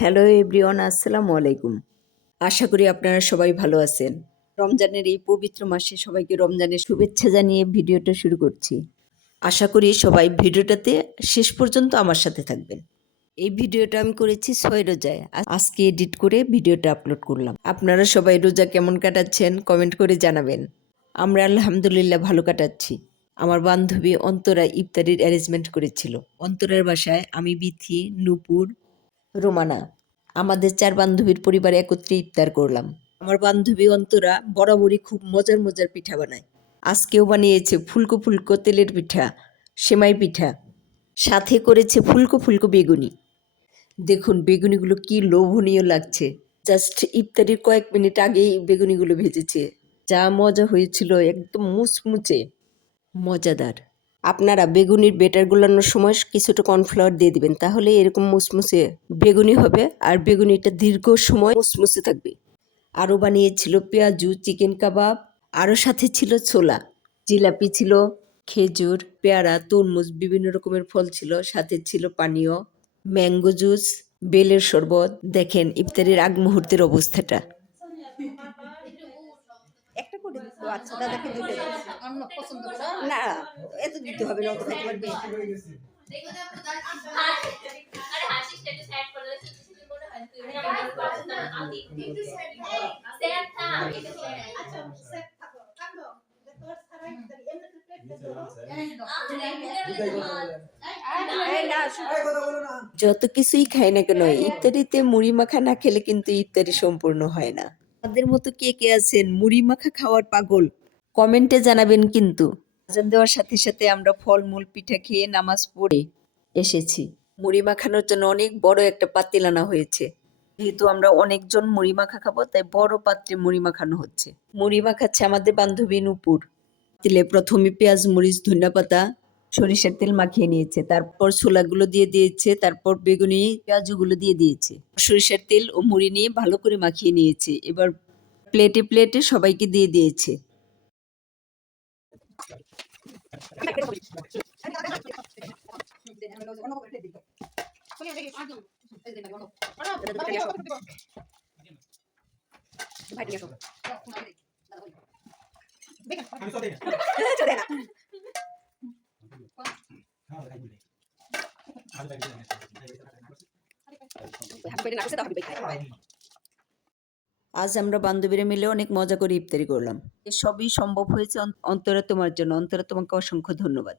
Hello everyone, আসসালামু আলাইকুম। আশা করি আপনারা সবাই ভালো আছেন। রমজানের এই পবিত্র মাসে সবাইকে রমজানের শুভেচ্ছা জানিয়ে ভিডিওটা শুরু করছি। আশা করি সবাই ভিডিওটাতে শেষ পর্যন্ত আমার সাথে থাকবেন। এই ভিডিওটা আমি করেছি 6 রোজায়। আজকে এডিট করে ভিডিওটা আপলোড করলাম। আপনারা সবাই রোজা কেমন কাটাচ্ছেন কমেন্ট করে জানাবেন। আমরা আলহামদুলিল্লাহ ভালো কাটাচ্ছি। আমার বান্ধবী অন্তরা ইফতারির অ্যারেঞ্জমেন্ট করেছিল। অন্তরার বাসায় আমি, বিথি, নূপুর, রোমানা আমাদের 4 বান্ধবীর পরিবারে একত্রে ইফতার করলাম। আমার বান্ধবী অন্তরা বরাবরই খুব মজার মজার পিঠা বানায়। আজকেও বানিয়েছে ফুলকো ফুলকো তেলের পিঠা, সেমাই পিঠা, সাথে করেছে ফুলকো ফুলকো বেগুনি। দেখুন বেগুনিগুলো কি লোভনীয় লাগছে। জাস্ট ইফতারির কয়েক মিনিট আগেই বেগুনিগুলো ভেজেছে। যা মজা হয়েছিল, একদম মুচমুচে মজাদার। আপনারা বেগুনির বেটার গুলানোর সময় কিছুটা কর্নফ্লাওয়ার দিয়ে দিবেন, তাহলে এরকম মুসমুসে বেগুনি হবে আর বেগুনিটা দীর্ঘ সময় মুসমুসে থাকবে। আরও বানিয়েছিল পেঁয়াজু, চিকেন কাবাব, আরও সাথে ছিল ছোলা, জিলাপি ছিল, খেজুর, পেয়ারা, তরমুজ, বিভিন্ন রকমের ফল ছিল, সাথে ছিল পানীয়, ম্যাঙ্গো জুস, বেলের শরবত। দেখেন ইফতারের আগ মুহূর্তের অবস্থাটা। একটা করে দিতে। আচ্ছা দাদাকে দুটো দাও। অন্য পছন্দ করো না, এত দিতে হবে না, অত খাইতে পারবে। আরে হাসি স্ট্যাটাস অ্যাড করলে কিছু মনে হয় তুই সেট থাক আচ্ছা সেট থাকো কাঁদো তোর সারা ইফতারি এমনি তো প্লেট দাও। যত কিছুই খাই না কেন ইফতারিতে মুড়ি মাখা না খেলে কিন্তু ইফতারি সম্পূর্ণ হয় না। আমাদের মতো কে কে আছেন মুড়ি মাখা খাওয়ার পাগল, কমেন্টে জানাবেন কিন্তু। আজান দেওয়ার সাথে সাথে আমরা ফলমূল পিঠা খেয়ে নামাজ পড়ে এসেছি। মুড়ি মাখানোর জন্য অনেক বড় একটা পাতিল আনা হয়েছে। যেহেতু আমরা অনেকজন মুড়ি মাখা খাবো তাই বড় পাত্রে মুড়ি মাখানো হচ্ছে। মুড়ি মাখাচ্ছে আমাদের বান্ধবী নূপুর। তেলে প্রথমে পেঁয়াজ, মরিচ, ধনিয়াপাতা, সরিষার তেল মাখিয়ে নিয়েছে, তারপর ছোলাগুলো দিয়ে দিয়েছে, তারপর বেগুনি, পেঁয়াজগুলো দিয়ে দিয়েছে, সরিষার তেল ও মুড়ি নিয়ে ভালো করে মাখিয়ে নিয়েছে। এবার প্লেটে প্লেটে সবাইকে দিয়ে দিয়েছে। আজ আমরা বান্ধবীরা মিলে অনেক মজা করে ইফতারি করলাম। সবই সম্ভব হয়েছে অন্তরা তোমার জন্য। অন্তরা, তোমাকে অসংখ্য ধন্যবাদ।